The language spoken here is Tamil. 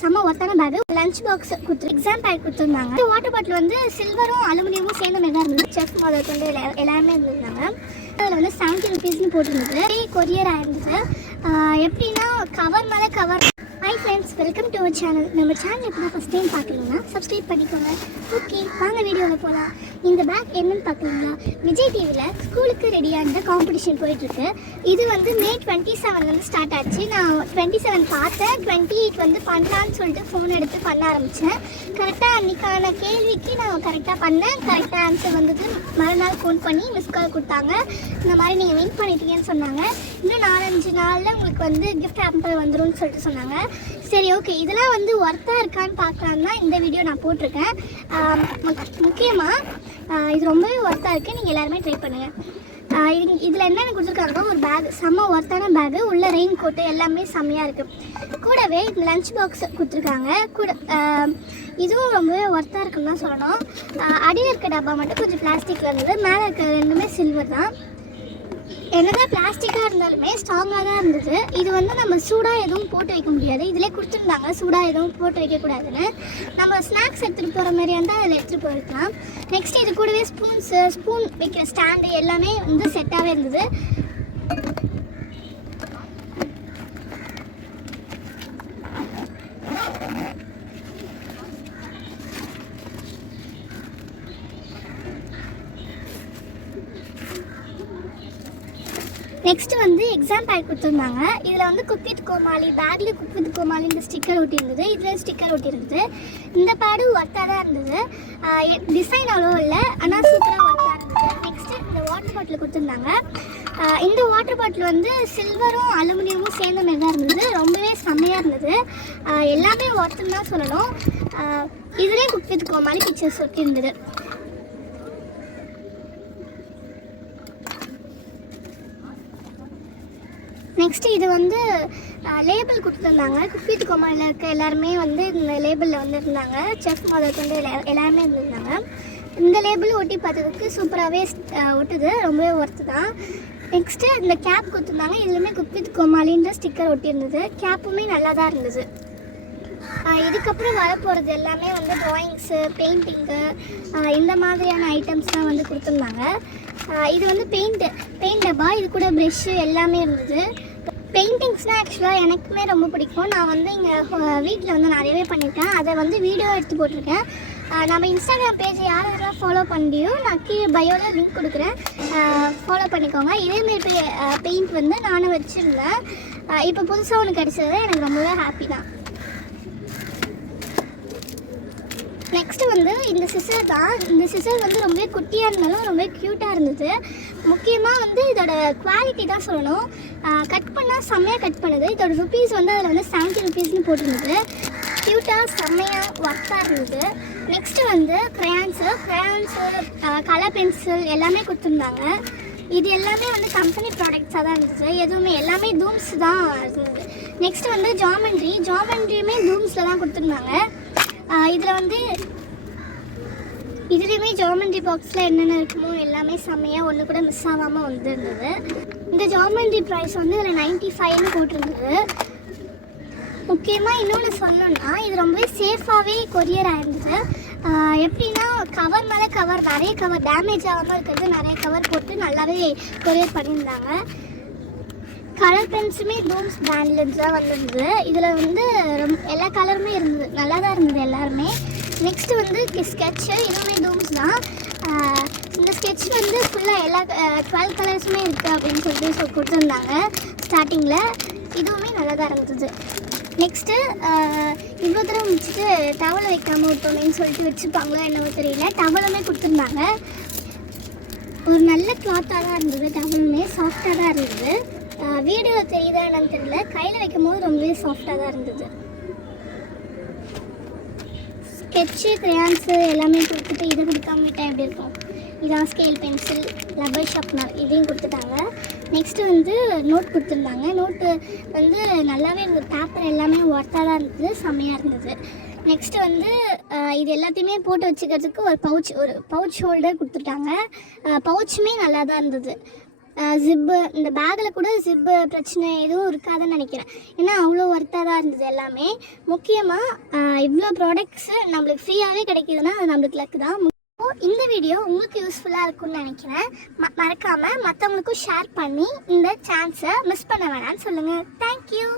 செம்ம ஒர்த்தான பேக். லஞ்ச் பாக்ஸ் கொடுத்து எக்ஸாம் பேக் கொடுத்துருந்தாங்க. இந்த வாட்டர் பாட்டில் வந்து சில்வரும் அலுமினியமும் சேர்ந்த மாதிரி தான் இருந்தது. செஃப் முதல் கொண்டு எல்லாருமே இருந்திருந்தாங்க. அதில் வந்து 70 rupeesனு போட்டிருந்தது. கொரியர் ஆயிருந்தது. எப்படின்னா கவர் மேலே cover. Hi friends, welcome to our channel. நம்ம சேனல் இப்போ தான் ஃபஸ்ட் டைம் பார்க்குறீங்கன்னா சப்ஸ்கிரைப் பண்ணிக்கோங்க. ஓகே, வாங்க வீடியோவில் போகலாம். இந்த பேக் என்னன்னு பார்க்குறீங்களா? விஜய் டிவியில் ஸ்கூலுக்கு ரெடியான காம்படிஷன் போயிட்டுருக்கு. இது வந்து May 27 ஸ்டார்ட் ஆச்சு. நான் 27 பார்த்தேன். 28 வந்து பண்ணலான்னு சொல்லிட்டு ஃபோன் எடுத்து பண்ண ஆரம்பித்தேன். கரெக்டாக அன்றைக்கான கேள்விக்கு நான் கரெக்டாக பண்ணேன். கரெக்டாக ஆன்சர் வந்தது. மறுநாள் ஃபோன் பண்ணி மிஸ் கால் கொடுத்தாங்க. இந்த மாதிரி நீங்கள் வின் பண்ணிட்டீங்கன்னு சொன்னாங்க. இன்னும் 4-5 நாளில் உங்களுக்கு வந்து கிஃப்ட் ஆம்பர் வந்துடும் சொல்லிட்டு சொன்னாங்க. சரி, ஓகே, இதெல்லாம் வந்து ஒர்த்தாக இருக்கான்னு பார்க்கலான்னு தான் இந்த வீடியோ நான் போட்டிருக்கேன். முக்கியமாக இது ரொம்பவே ஒர்த்தாக இருக்குது. நீங்கள் எல்லாருமே ட்ரை பண்ணுங்கள். இதில் என்னென்ன கொடுத்துருக்காங்க, ஒரு பேக், செம்ம ஒர்த்தான பேகு, உள்ள ரெயின் கோட்டு எல்லாமே செம்மையாக இருக்குது. கூடவே இந்த லஞ்ச் பாக்ஸ் கொடுத்துருக்காங்க. கூட இதுவும் ரொம்பவே ஒர்த்தாக இருக்குன்னு தான் சொல்லணும். அடியில் இருக்க டப்பா மட்டும் கொஞ்சம் பிளாஸ்டிக்கில் இருந்தது. மேலே இருக்க ரெண்டுமே சில்வர் தான். என்னதான் பிளாஸ்டிக்காக இருந்தாலுமே ஸ்ட்ராங்காக தான் இருந்தது. இது வந்து நம்ம சூடாக எதுவும் போட்டு வைக்க முடியாது. இதிலே கொடுத்துருந்தாங்க சூடாக எதுவும் போட்டு வைக்கக்கூடாதுன்னு. நம்ம ஸ்நாக்ஸ் எடுத்துகிட்டு போகிற மாதிரி இருந்தால் அதில் எடுத்துகிட்டு போயிருக்கலாம். நெக்ஸ்ட் இது கூடவே ஸ்பூன் வைக்கிற ஸ்டாண்டு எல்லாமே வந்து செட்டாகவே இருந்தது. நெக்ஸ்ட்டு வந்து எக்ஸாம் பேக் கொடுத்துருந்தாங்க. இதில் வந்து குக் வித் கோமாளி, பேக்கில் குக் வித் கோமாளி இந்த ஸ்டிக்கர் ஒட்டியிருந்தது. இதில் ஸ்டிக்கர் ஒட்டியிருந்தது. இந்த பேடும் ஒர்த்தாக தான் இருந்தது. டிசைன் அவ்வளோ இல்லை, ஆனால் சூப்பராக ஒர்த்தாக இருந்தது. நெக்ஸ்ட்டு இந்த வாட்டர் பாட்டில் கொடுத்துருந்தாங்க. இந்த வாட்டர் பாட்டில் வந்து சில்வரும் அலுமினியமும் சேர்ந்த மாதிரி தான் இருந்தது. ரொம்பவே செம்மையாக இருந்தது. எல்லாமே ஒர்த்துன்னு தான் சொல்லணும். இதுலேயே குக் வித் கோமாளி பிக்சர்ஸ் ஒட்டியிருந்தது. நெக்ஸ்ட்டு இது வந்து லேபிள் கொடுத்துருந்தாங்க. குக் வித் கோமாளியில் இருக்க எல்லாருமே வந்து இந்த லேபிளில் வந்து இருந்தாங்க. செஃப் முதல் கொண்டு எல்லாருமே இருந்திருந்தாங்க. இந்த லேபிள் ஒட்டி பார்த்ததுக்கு சூப்பராகவே ஒட்டுது. ரொம்பவே ஒர்த்து தான். நெக்ஸ்ட்டு இந்த கேப் கொடுத்துருந்தாங்க. இதுலேயுமே குக் வித் கோமாளின்ற ஸ்டிக்கர் ஒட்டியிருந்தது. கேப்புமே நல்லா தான் இருந்தது. இதுக்கப்புறம் வரப்போகிறது எல்லாமே வந்து ட்ராயிங்ஸு, பெயிண்டிங்கு, இந்த மாதிரியான ஐட்டம்ஸ் தான் வந்து கொடுத்துருந்தாங்க. இது வந்து பெயிண்ட் டப்பா, இது கூட ப்ரெஷ்ஷு எல்லாமே இருந்தது. பெயிண்டிங்ஸ்னால் ஆக்சுவலாக எனக்குமே ரொம்ப பிடிக்கும். நான் வந்து இங்கே வீட்டில் வந்து நிறையவே பண்ணியிருக்கேன். அதை வந்து வீடியோ எடுத்து போட்டிருக்கேன். நம்ம இன்ஸ்டாகிராம் பேஜ் யாரெல்லாம் ஃபாலோ பண்ணியோ நான் கீழே பயோவில் லிங்க் கொடுக்குறேன், ஃபாலோ பண்ணிக்கோங்க. இதேமாரி பெயிண்ட் வந்து நானும் வச்சுருந்தேன். இப்போ புதுசாக ஒன்று கிடச்சது எனக்கு ரொம்பவே ஹாப்பி தான். நெக்ஸ்ட்டு வந்து இந்த சிசர் தான். இந்த சிசர் வந்து ரொம்பவே குட்டியாக இருந்தாலும் ரொம்பவே க்யூட்டாக இருந்தது. முக்கியமாக வந்து இதோட குவாலிட்டி தான் சொல்லணும். கட் பண்ணால் செம்மையாக கட் பண்ணுது. இதோட ருப்பீஸ் வந்து அதில் வந்து 70 rupeesனு போட்டிருந்தது. க்யூட்டாக செம்மையாக ஒர்த்தாக இருந்தது. நெக்ஸ்ட்டு வந்து க்ரையான்ஸு, கலர் பென்சில் எல்லாமே கொடுத்துருந்தாங்க. இது எல்லாமே வந்து கம்பெனி ப்ராடக்ட்ஸாக தான் இருந்துச்சு. எதுவுமே எல்லாமே தூம்ஸ் தான் இருந்தது. நெக்ஸ்ட்டு வந்து ஜாமெண்ட்ரியுமே தூம்ஸில் தான் கொடுத்துருந்தாங்க. இதில் வந்து இதுலேயுமே ஜாமெண்ட்ரி பாக்ஸில் என்னென்ன இருக்குமோ எல்லாமே செம்மையாக ஒன்று கூட மிஸ் ஆகாமல் வந்துருந்தது. இந்த ஜாமெண்ட்ரி ப்ரைஸ் வந்து இதில் 95ன்னு போட்டிருந்தது. முக்கியமாக இன்னொன்று சொல்லணும்னா இது ரொம்பவே சேஃபாகவே கொரியர் ஆயிருந்தது. எப்படின்னா கவர் மேலே கவர், நிறைய கவர் டேமேஜ் ஆகாமல் இருக்கிறது நிறைய கவர் போட்டு நல்லாவே கொரியர் பண்ணியிருந்தாங்க. கலர் பென்ஸுமே டூம்ஸ் பிராண்ட்லேருந்து தான் வந்துருந்தது. இதில் வந்து எல்லா கலருமே இருந்தது. நல்லா தான் இருந்தது எல்லாருமே. நெக்ஸ்ட்டு வந்து ஸ்கெட்சு, இதுவுமே டூம்ஸ் தான். இந்த ஸ்கெட்ச் வந்து ஃபுல்லாக எல்லா 12 கலர்ஸுமே இருக்குது அப்படின்னு சொல்லிட்டு கொடுத்துருந்தாங்க ஸ்டார்டிங்கில். இதுவுமே நல்லா தான் இருந்தது. நெக்ஸ்ட்டு இவ்வளோ தூரம் முடிச்சுட்டு டவலை வைக்காமல் விட்டோமேன்னு சொல்லிட்டு வச்சுப்பாங்களோ என்னவோ தெரியல. டவலுமே கொடுத்துருந்தாங்க. ஒரு நல்ல கிளாத்தாக தான் இருந்தது. டவலுமே சாஃப்டாக தான் இருந்தது. வீடியோவில் தெரியுதா என்னன்னு தெரியல, கையில் வைக்கும் போது ரொம்பவே சாஃப்டாக தான் இருந்தது. ஸ்கெட்சு, க்ரையான்ஸு எல்லாமே கொடுத்துட்டு இதை கொடுக்காம விட்டால் எப்படி இருக்கும். இதான் ஸ்கேல் பென்சில், ரப்பர் ஷார்ப்னர் இதையும் கொடுத்துட்டாங்க. நெக்ஸ்ட்டு வந்து நோட் கொடுத்துருந்தாங்க. நோட்டு வந்து நல்லாவே இருந்தது. பேப்பர் எல்லாமே ஒர்த்தாக தான் இருந்தது. செம்மையாக இருந்தது. நெக்ஸ்ட்டு வந்து இது எல்லாத்தையுமே போட்டு வச்சுக்கிறதுக்கு ஒரு பவுச் ஹோல்டர் கொடுத்துட்டாங்க. பவுச்சுமே நல்லா தான் இருந்தது. ஜிப்பு இந்த பேக்கில் கூட ஜிப்பு பிரச்சனை எதுவும் இருக்காதுன்னு நினைக்கிறேன். ஏன்னா அவ்வளோ ஒர்த்தாக தான் இருந்தது எல்லாமே. முக்கியமாக இவ்வளோ ப்ராடக்ட்ஸு நம்மளுக்கு ஃப்ரீயாகவே கிடைக்கிதுன்னா அது நம்மளுக்கு லக்கு தான். இந்த வீடியோ உங்களுக்கு யூஸ்ஃபுல்லாக இருக்கும்னு நினைக்கிறேன். மறக்காமல் மற்றவங்களுக்கும் ஷேர் பண்ணி இந்த சான்ஸை மிஸ் பண்ண வேணாம்னு சொல்லுங்கள். தேங்க்யூ.